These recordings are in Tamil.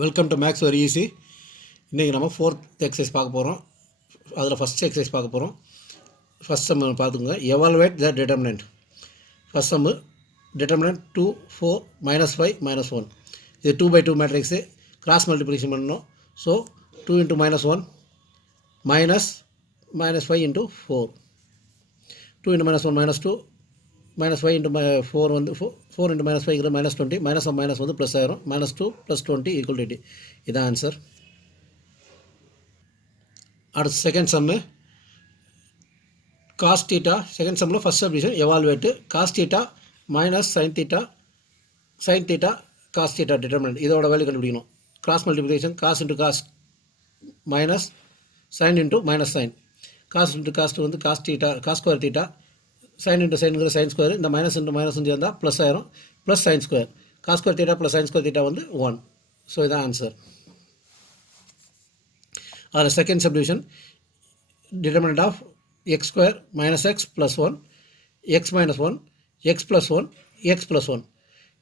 Welcome to maths very easy. இன்றைக்கி நம்ம ஃபோர்த் எக்ஸசைஸ் பார்க்க போகிறோம். அதில் ஃபஸ்ட் எக்ஸசைஸ் பார்க்க போகிறோம். ஃபஸ்ட் சம் பார்த்துக்கோங்க. Evaluate the determinant. First sum determinant 2, 4, -5, -1. இது 2/2 மேட்ரிக்ஸு. கிராஸ் மல்டிப்ளிகேஷன் பண்ணணும். ஸோ 2 × -1 -5 × 4. 2 × -1 -2, -5 × 4 வந்து 4 × -5 -20, -1 வந்து ப்ளஸ் ஆயிரும். -2 + 20 = 80. இதான் ஆன்சர். அடுத்து second sum cos theta. Second சம்மில் first subdivision evaluate. Cos theta minus sine theta cos theta determinant. இதோட வேல்யூ கண்டுபிடிக்கணும். Cross multiplication cos into cos minus sine into minus sine. Cos into cos வந்து cos theta, cos square theta. Sine into சைனுங்கிற சைன் ஸ்கொயர். இந்த மைனஸ் இன்ட்டு மைனஸ் இருந்தால் ப்ளஸ் ஆயிரும். Plus sine square. Cos square theta plus sine square theta வந்து 1. ஸோ இதான் ஆன்சர். அதில் second subdivision determinant of x² - x + 1, x - 1, x + 1, x + 1.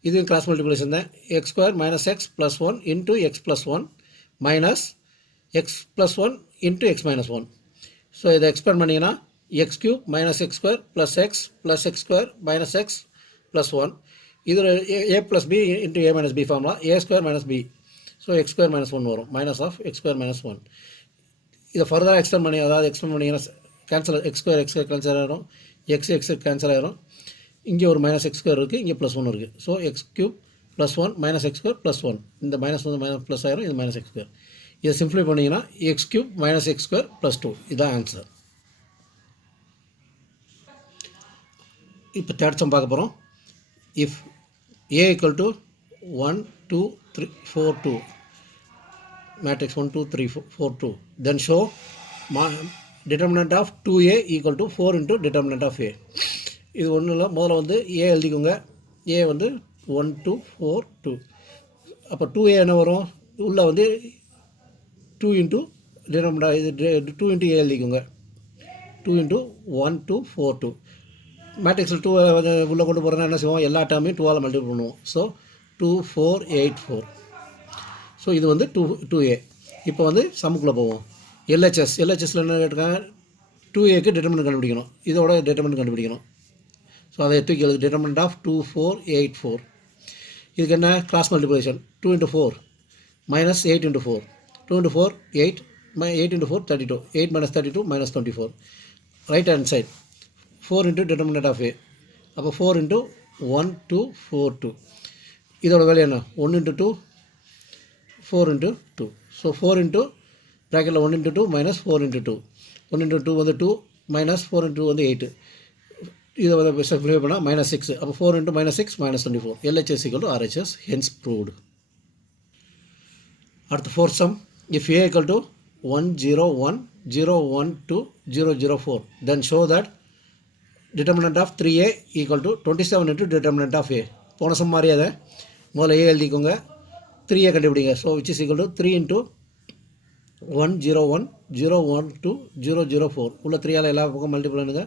இது கிராஸ் மல்டிப்ளிகேஷன் தான். x² - x + 1 × x + 1 minus x + 1 × x - 1. So இதை எக்ஸ்பேண்ட் பண்ணிங்கன்னா x³ - x² + x + x² - x + 1. இதில் a + b × a - b formula. a² - b. So x² - 1 வரும். Minus of x² - 1. இதை ஃபர்தராக எக்ஸ்டெண்ட் பண்ணி, அதாவது எக்ஸ்டெண்ட் பண்ணிங்கன்னா கேன்சல், x² கேன்சல் ஆகிடும். x கேன்சல் ஆகிடும். இங்கே ஒரு -x² இருக்குது, இங்கே +1 இருக்குது. So x³ + 1 - x² + 1. இந்த மைனஸ் வந்து மைனஸ் ப்ளஸ் ஆகிடும். இது -x². இதை சிம்ப்ளை பண்ணிங்கன்னா x³ - x² + 2. இதுதான் ஆன்சர். இப்போ தேர்ட் சம் பார்க்க போகிறோம். If a = 1, 2, 3, 4, 2 matrix 1, 2, 3, 4, 2, then show determinant of 2a = 4 × determinant of a. இது ஒன்றும் இல்லை. முதல்ல வந்து a எழுதிக்கோங்க. a வந்து 1, 2, 4, 2. அப்போ 2a என்ன வரும்? உள்ளே வந்து 2 × determinant, இது 2 × a எழுதிக்கோங்க. 2 × 1, 2, 4, 2. மேட்ரிக்ஸில் 2 உள்ளே கொண்டு போகிறோன்னா என்ன செய்வோம்? எல்லா டேர்மையும் 2ஆல் மல்டிபிள் பண்ணுவோம். ஸோ 2, 4, 8, 4. ஸோ இது வந்து 2a. இப்போ வந்து சம்முக்குள்ளே போவோம். எல்ஹெச்எஸ்ல என்ன கேட்டிருக்காங்க? 2aக்கு டிட்டர்மினன்ட் கண்டுபிடிக்கணும். இதோட டிட்டர்மினன்ட் கண்டுபிடிக்கணும். ஸோ அதை தூக்கி எழுது. Determinant of 2, 4, 8, 4. இதுக்கு என்ன? Cross multiplication. 2 × 4 -8 × 4. 2 × 4 8, 8 × 4 32. 8 - 32 -24. Right hand side 4 × determinant of a. அப்போ 4 × 1, 2, 4, 2. இதோட வேல்யூ என்ன? 1 × 2, 4 × 2. ஸோ 4 × ப்ராக்கெட்டில் 1 × 2 -4 × 2. 1 × 2 வந்து 2 -4 × 2 வந்து 8. இதை வந்து சிம்ப்ளிஃபை பண்ணால் -6. அப்போ 4 × -6 -24. LHS = RHS. Hence proved. அடுத்து fourth some. If a = 1, 0, 1, 0, 1, 2, 0, 0, 4, then show that determinant of 3a = 27 × determinant of a. போன சம் மாதிரி அதை முதல்ல a எழுதிக்கோங்க. 3a கண்டுபிடிங்க. So which is equal to 3 × 1, 0, 1, 0, 1, 2, 0, 0, 4. உள்ள 3ஆல் எல்லா பக்கம் மல்டிபிள் பண்ணுங்க.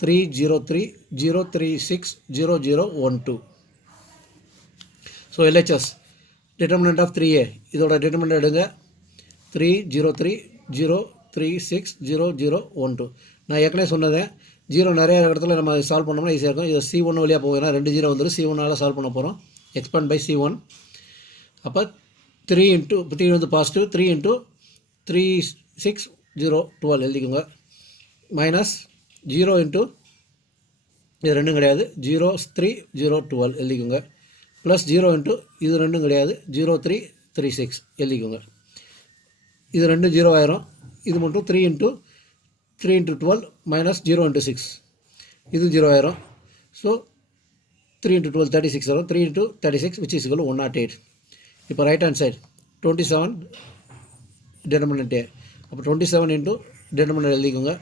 3, 0, 3, 0, 3, 6, 0, 0, 1, 2. So LHS determinant of 3a. இதோட டிட்டர்மினன்ட் எடுங்க. 3, 0, 3, 0, 3, 6, 0, 0, 1, 2. நான் ஏற்கனவே சொன்னதேன், 0 நிறைய இடத்துல நம்ம சால்வ் பண்ணோம்னா ஈஸியாக இருக்கும். இது C1 வழியாக போகும். ஏன்னா 2 0 வந்துடும். C1ஆல் சால்வ் பண்ண போகிறோம். Expand by C1. அப்போ 3 × 3 வந்து பாசிட்டிவ். 3 × 3, 6, 0, 12 எழுதிக்கோங்க. மைனஸ் 0 × இது ரெண்டும் கிடையாது. 0, 3, 0, 12 எழுதிக்கோங்க. ப்ளஸ் 0 × இது ரெண்டும் கிடையாது. 0, 3, 3, 6 எழுதிக்கோங்க. இது ரெண்டும் 0 ஆயிரும். இது மட்டும் 3 × 12 -0 × 6. இது 0 ஆயிரும். ஸோ 3 × 12 36 வரும். 3 × 36 which is equal to 108. இப்போ right hand side 27 determinant a. அப்போ 27 × டிட்டர்மினன்ட் எழுதிக்கோங்க.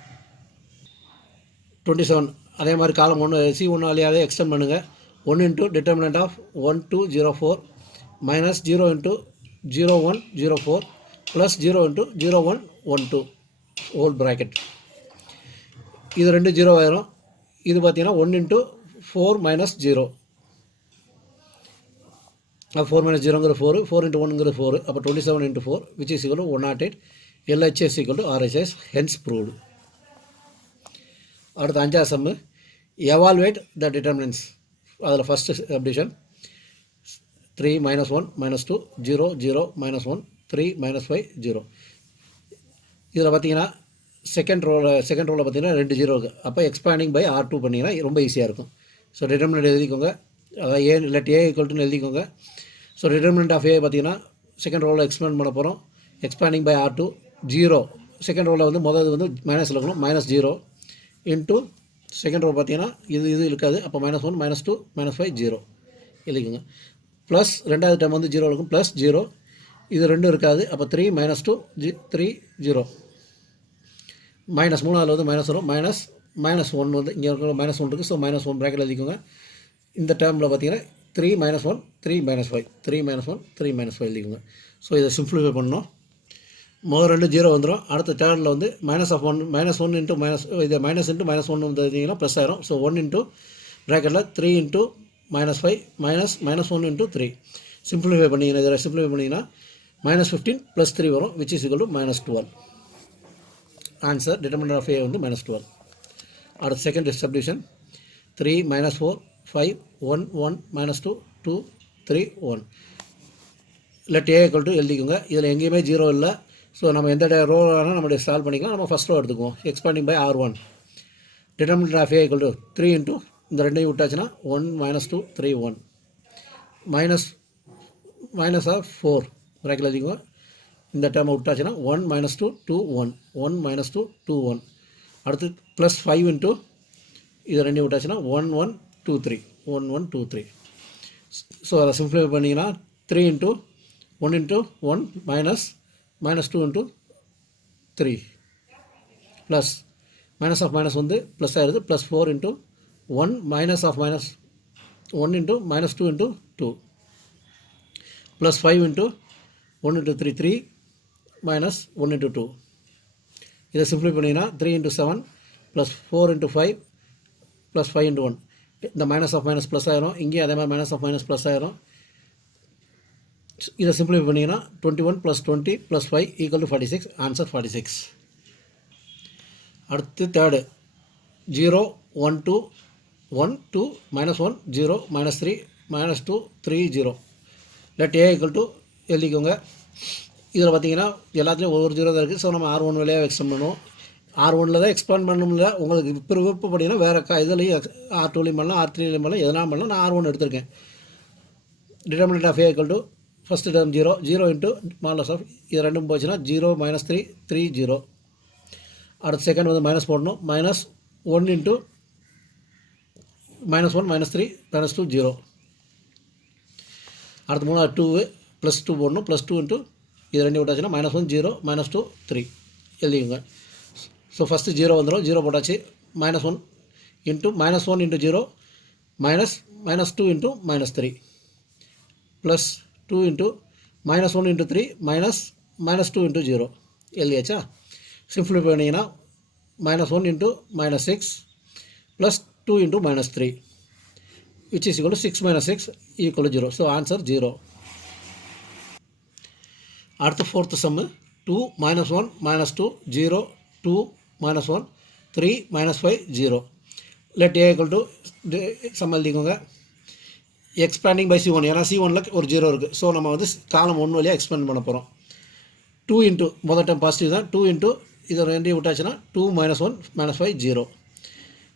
27 அதே மாதிரி காலம் 1 C1 வழியாகவே எக்ஸ்டெண்ட் பண்ணுங்கள். 1 × டிட்டர்மினன்ட் ஆஃப் 1, 2, 0, 4 -0 × 0, 1, 0, 4 + 0 × 0, 1, 1, 2 ஹோல் ப்ராக்கெட். இது ரெண்டு 0 ஆயிரும். இது பார்த்தீங்கன்னா 1 × 4 - 0. அப்போ 4 minus 0 4, 4 into 1 4, அப்போ 27 into 4 which is equal to 108. LHS equal to RHS, hence proved. அடுத்த அஞ்சாவது சம்மு, evaluate the determinants. அதில் first subdivision 3 minus 1 minus 2 0 0 minus 1 3 minus 5 0. இதில் பார்த்தீங்கன்னா செகண்ட் ரோவில் பார்த்தீங்கன்னா 2 0 இருக்குது. அப்போ எக்ஸ்பேண்டிங் பை R2 பண்ணிங்கன்னா ரொம்ப ஈஸியாக இருக்கும். ஸோ டிட்டர்மினன்ட் எழுதிக்கோங்க, அதாவது ஏ இல்லாட்டி ஏ ஈக்குவல்ட்டுன்னு எழுதிக்கோங்க. ஸோ டிட்டர்மினன்ட் ஆஃப் ஏ பார்த்தீங்கன்னா செகண்ட் ரோவில் எக்ஸ்பேண்ட் பண்ண போகிறோம். Expanding by R2 0. செகண்ட் ரோவில் வந்து முதல் வந்து மைனஸில் இருக்கணும், -0 இன்ட்டு செகண்ட் ரோ பார்த்தீங்கன்னா இது இருக்காது. அப்போ -1 -2 -5 0 எழுதிக்கோங்க. ப்ளஸ் ரெண்டாவது டைம் வந்து 0 இருக்கும், ப்ளஸ் 0 இது ரெண்டும் இருக்காது. அப்போ 3 -2 3 0 மைனஸ் மூணாவதில் வந்து மைனஸ் வரும், -1 வந்து இங்கே இருக்கிற -1 இருக்குது. ஸோ -1 ப்ராக்கெட் எழுதிக்கோங்க. இந்த டேர்மில் பார்த்தீங்கன்னா 3 -1 3 -5 3 -1 3 -5 எழுதிக்கோங்க. ஸோ இதை சிம்பிளிஃபை பண்ணணும். முதல் 2 0 வந்துடும். அடுத்த தேர்டில் வந்து -1 இன்ட்டு இது மைனஸ் இன்ட்டு -1 வந்துட்டிங்கன்னா ப்ளஸ் ஆயிரும். ஸோ 1 இன்ட்டு ப்ராக்கெட்டில் 3 இன்ட்டு -5 -1 இன்ட்டு 3 சிம்பிளிஃபை பண்ணிங்கன்னா, இதை சிம்பிளிஃபை பண்ணிங்கன்னா -15 + 3 வரும், which is equal to -12. Answer determinant of A வந்து -12. அடுத்த second subdivision 3 -4 5 1 1 -2 2 3 1. Let A equal to எழுதிக்கோங்க. இதில் எங்கேயுமே 0 இல்லை. ஸோ நம்ம எந்த ரோ வேணால் நம்ம சால்வ் பண்ணிக்கலாம். நம்ம ஃபஸ்ட் ரோ எடுத்துக்குவோம். Expanding by R1. Determinant of A equal to 3 into இந்த ரெண்டையும் விட்டாச்சுன்னா 1 -2 3 1 மைனஸ் ஆஃப் 4 ப்ராக்கெட்டில் எழுதிக்கோங்க. இந்த டேர்மை விட்டாச்சுன்னா 1 -2 2 1 1 -2 2 1. அடுத்து ப்ளஸ் 5 இன்ட்டு இதை ரெண்டையும் விட்டாச்சுன்னா 1 1 2 3 1 1 2 3. ஸோ அதை சிம்பிளிஃபை பண்ணிங்கன்னா 3 into 1 into 1 -2 into 3 plus minus of minus வந்து ப்ளஸ் ஆகிடுது, plus 4 into 1 minus of minus 1 into -2 into 2 plus 5 into 1 into 3 3 minus 1 into 2. இதை சிம்பிளை பண்ணிங்கன்னா 3 into 7 plus 4 into 5 plus 5 into 1. இந்த மைனஸ் ஆஃப் மைனஸ் ப்ளஸ் ஆயிரும். இங்கேயும் அதே மாதிரி மைனஸ் ஆஃப் மைனஸ் ப்ளஸ் ஆயிரும். இதை சிம்பிளை பண்ணிங்கன்னா 21 + 20 + 5 = 46. ஆன்சர் 46. அடுத்து third 0 1 2 1 2 -1 0 -3 -2 3 0. Let A equal to எழுதிக்கோங்க. இதில் பார்த்தீங்கன்னா எல்லாத்துலேயும் ஒவ்வொரு 0 தான் இருக்குது. ஸோ நம்ம R1 வழியாக எக்ஸ்பேண்ட் பண்ணுவோம். R1 தான் எக்ஸ்பேண்ட் பண்ணணும்ல. உங்களுக்கு இப்போ விருப்பப்பட்டீங்கன்னா வேறு இதுலேயும் R2லையும் பண்ணலாம், R3லையும் பண்ணலாம், எதனா பண்ணலாம். நான் R1 எடுத்திருக்கேன். Determinant of A equal to first term 0 0 into modulus of இது ரெண்டும் போச்சுன்னா 0 -3 3 0. அடுத்த செகண்ட் வந்து மைனஸ் போடணும். -1 இன்ட்டு -1 -3 -2 0. அடுத்த மூணாவது 2 +2 போடணும். +2 இன்ட்டு இது ரெண்டு விட்டாச்சுன்னா -1 0 -2 3 எழுதிக்கோங்க. ஸோ ஃபஸ்ட்டு 0 வந்துடும். 0 போட்டாச்சு. -1 into -1 into 0 -2 into -3 plus 2 into -1 into 3 -2 into 0 எழுதியாச்சா? சிம்பிளிஃபை பண்ணிங்கன்னா -1 into -6 plus 2 into -3 which is equal to 6 - 6 = 0. So answer 0. அடுத்த fourth sum 2 -1 -2 0 2 -1 3 -5 0. Let A equal to sum எழுதிக்கோங்க. Expanding by C1. ஏன்னா C1ல் ஒரு 0 இருக்குது. ஸோ நம்ம வந்து காலம் 1 வழியாக எக்ஸ்பேண்ட் பண்ண போகிறோம். 2 இன்ட்டு முதல் டைம் பாசிட்டிவ் தான். 2 இன்ட்டு இதை ரெண்டையும் விட்டாச்சுன்னா 2 -1 -5 0.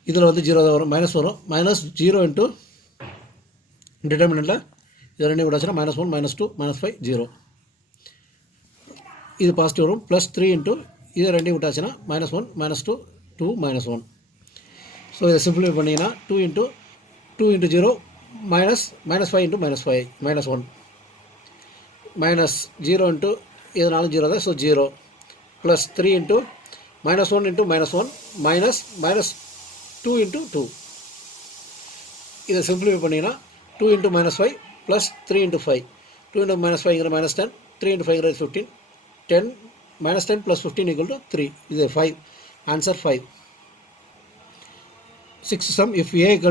இதில் வந்து 0 தான் வரும், மைனஸ் வரும். -0 இன்ட்டு டிட்டர்மினன்ட்டில் இதை ரெண்டையும் விட்டாச்சுன்னா -1 -2 -5 0. இது பாசிட்டிவ் வரும். ப்ளஸ் 3 இன்ட்டு இதை ரெண்டையும் விட்டாச்சுன்னா -1 -2 2 -1. ஸோ இதை சிம்பிளிஃபை பண்ணிங்கன்னா 2 இன்ட்டு 0 -5 இன்ட்டு -5 -1 -0 இன்ட்டு இதனாலும் 0 தான். So 0 plus 3 into -1 into -1 -2 into 2. இதை சிம்பிளிஃபை பண்ணிங்கன்னா 2 இன்ட்டு -5 ப்ளஸ் 3 இன்ட்டு 5. 2 இன்ட்டு -5ங்கிற -10 3 இன்ட்டு 5ங்கிறது 15 10 -10 + 15 = 3. இது 5. Answer 5. 6th sum if A =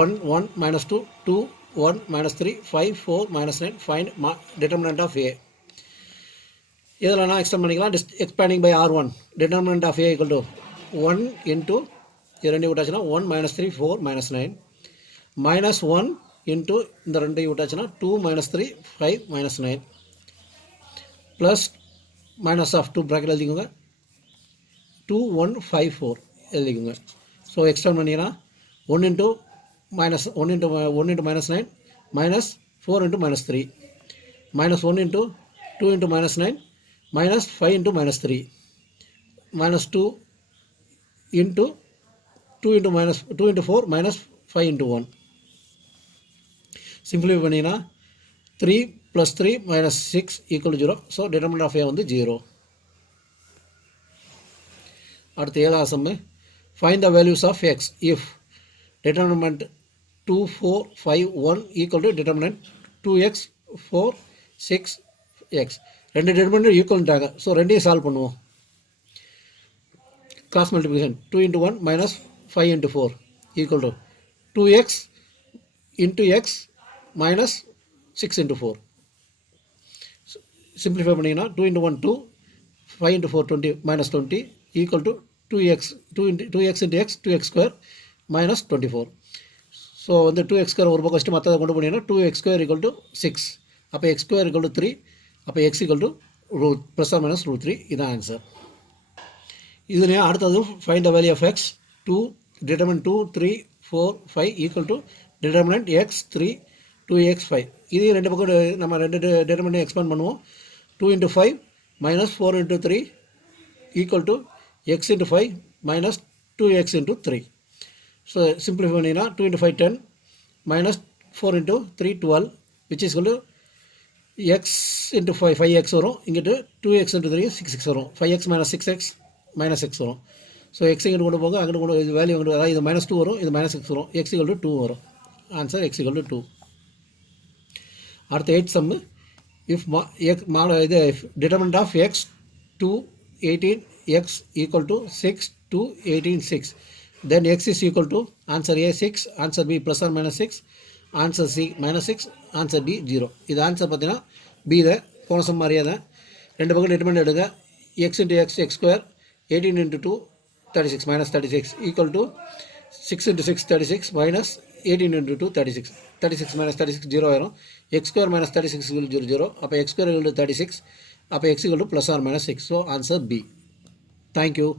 1 1 -2 2 1 minus 3 5 4 minus 9 find determinant of A. இதில் நான் எக்ஸ்டெண்ட் பண்ணிக்கலாம். Expanding by R1 determinant of A equal to 1 into இது ரெண்டு விட்டாச்சுன்னா 1 minus 3 4 minus 9 minus 1 into இந்த ரெண்டு விட்டாச்சுன்னா 2 minus 3 5 minus 9 plus minus of 2 bracket எழுதிக்கோங்க 2 1 5 4 எழுதிக்கோங்க. ஸோ எக்ஸ்டெண்ட் பண்ணிங்கன்னா 1 into minus 1 into minus 9 minus 4 into minus 3 minus 1 into 2 into minus 9 minus 5 into minus 3 minus 2 into 2 into minus 2 into 4 minus 5 into 1. Simplify பண்ணினா 3 plus 3 minus 6 equal to 0. So determinant of A வந்து 0. அடுத்து ஏழாவது சம்மு. Find the values of x if determinant 2 4 5 1 equal to determinant 2x 4 6x. ரெண்டு determinant ஈக்குவல்ட்டாங்க. ஸோ ரெண்டையும் சால்வ் பண்ணுவோம். cross multiplication 2 into 1 minus 5 into 4 equal to 2x into x minus 6 into 4. Simplify பண்ணிங்கன்னா 2 into 1 2 5 into 4 20 minus 20 equal to 2x into x 2x square minus 24. So வந்து 2x square ஒரு பக்கம் வச்சுட்டு மற்றதை கொண்டு போனீங்கன்னா 2x square equal to 6. அப்போ x square equal to 3. அப்போ x equal to plus or minus root 3. இதுதான் ஆன்சர். இதுலேயே அடுத்தது find the value of X 2 determinant 2 3 4 5 equal to determinant x 3 2x 5. இது ரெண்டு பக்கம் நம்ம ரெண்டு determinant எக்ஸ்பேண்ட் பண்ணுவோம். 2 into 5 minus 4 into 3 equal to x into 5 minus 2x into 3. So simplify பண்ணிங்கன்னா 2 into 5 10 minus 4 into 3 12 which is equal to x into 5 5x வரும். இங்கிட்டு 2x into 3 6x வரும். 5x minus 6x minus x வரும். ஸோ எக்ஸ் இங்கிட்டு கொண்டு போக அங்கிட்டு கொண்டு இது வேல்யூ அங்கிட்டு அதாவது இது minus 2 வரும், இது minus 6 வரும். x equal to 2 வரும். Answer x equal to 2. அடுத்த 8 சம்மு. இஃப் இது determinant of x 2 18 x equal to 6 2 18 6. Then x is equal to answer A 6, answer B plus or minus 6, answer C minus 6, answer D 0. இது ஆன்சர் பார்த்தீங்கன்னா B தான் போன சம் மாதிரியே தான். ரெண்டு பக்கம் டிட்டர்மினன்ட் எடுங்க. x into x x square 18 into 2 36 minus 36 equal to 6 into 6 36 minus 18 into 2 36. 36 minus 36 0 ஆயிரும். x square minus 36 equal to 0 0. அப்போ x square equal to 36. அப்போ x equal to plus or minus 6. So answer B. Thank you.